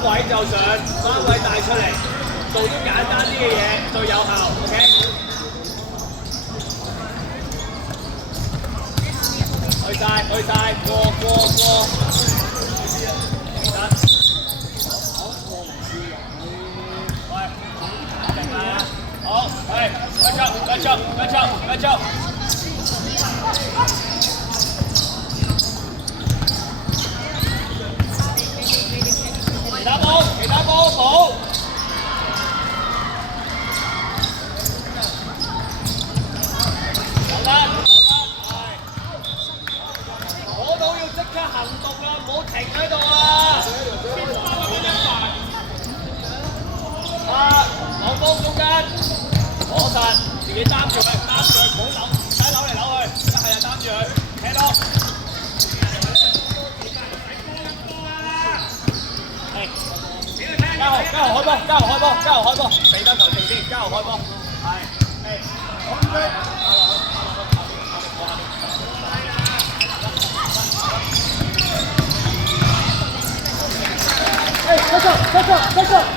3位就上，3位帶出嚟，做啲簡單啲嘅嘢最有效。OK。去晒，過。好，繼續。其他波補。有得，攞到要即刻行動啦，唔好停喺度啊！攞波中間，攞實，自己擔住佢，唔好扭，唔使扭嚟扭去，一係就擔住佢，踢多。加豪開波，俾得球定先，加豪開波，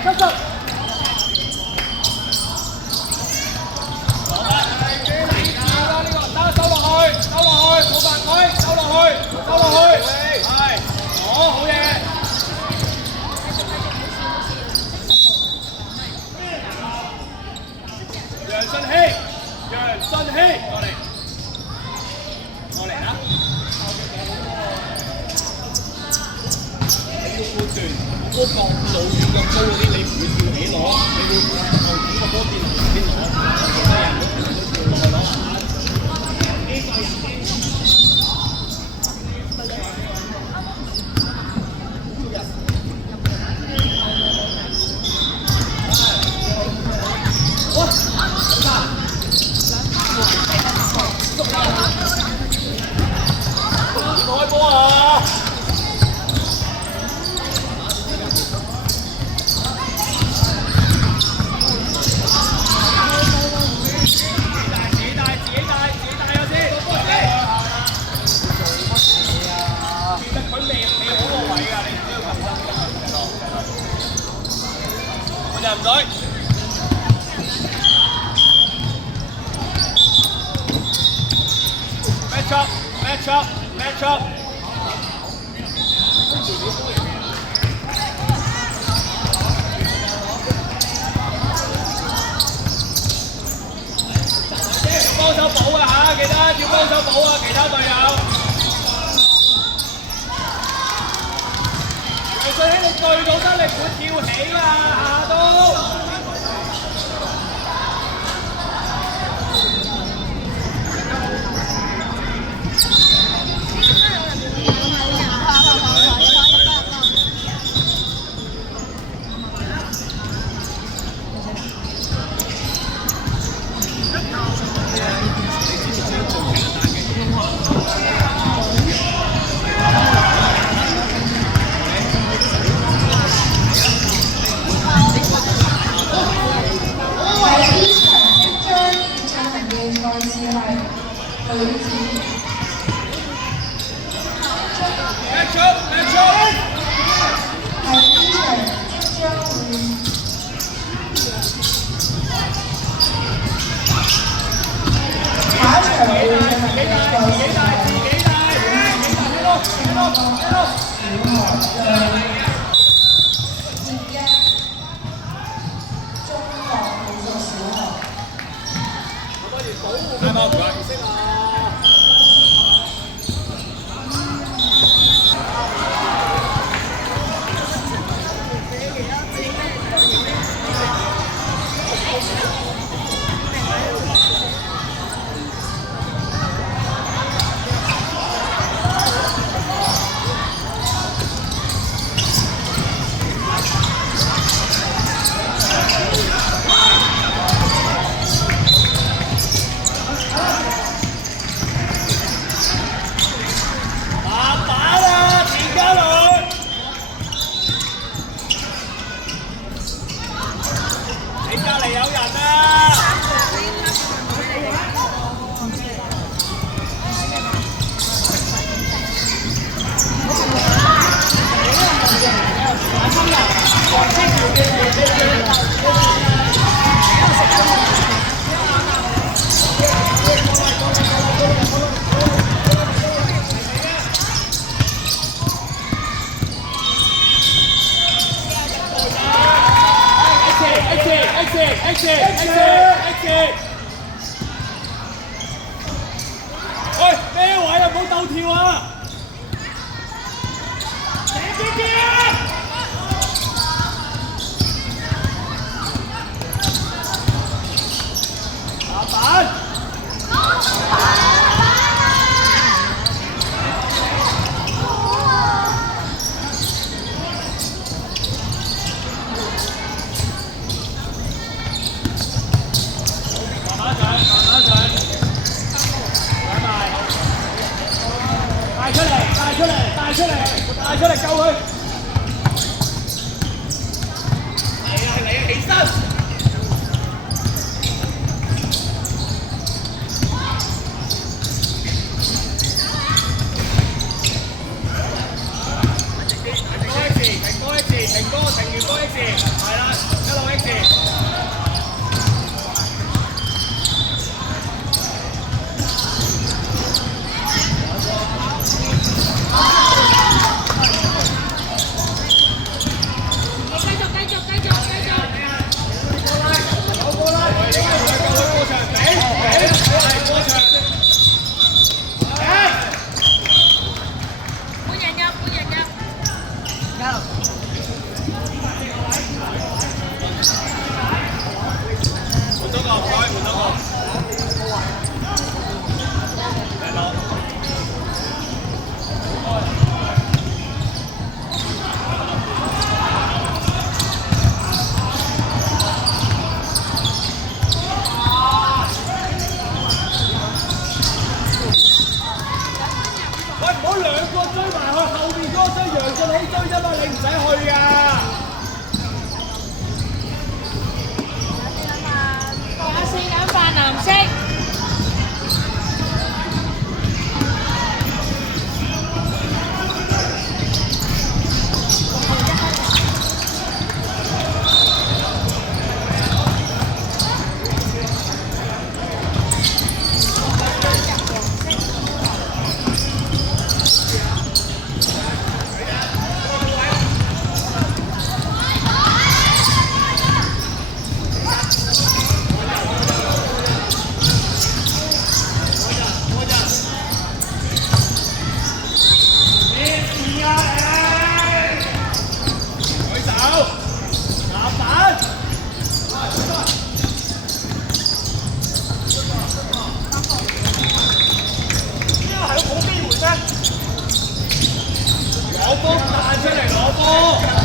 繼續。收落去，冇犯規，收落去，係，好嘢。楊信希，過嚟啦。你要判斷，波放老遠咁高嗰啲，你唔會跳起攞，你會望住個波跌落邊攞，其他人都跳落去攞。開波啊！自己帶咗先。其實佢未好個位㗎，你唔需要咁深㗎。換人唔對。Match up。幫手補啊嚇，記得要幫手補啊，其他隊友。其實喺你對到得，你唔會跳起啊，下都。喂，咩位啊？唔好鬥跳啊！下板。帶出嚟救佢！係啊，起身！停多 X， 停完多 X， 係啦，一路 X。攞波彈出嚟攞波！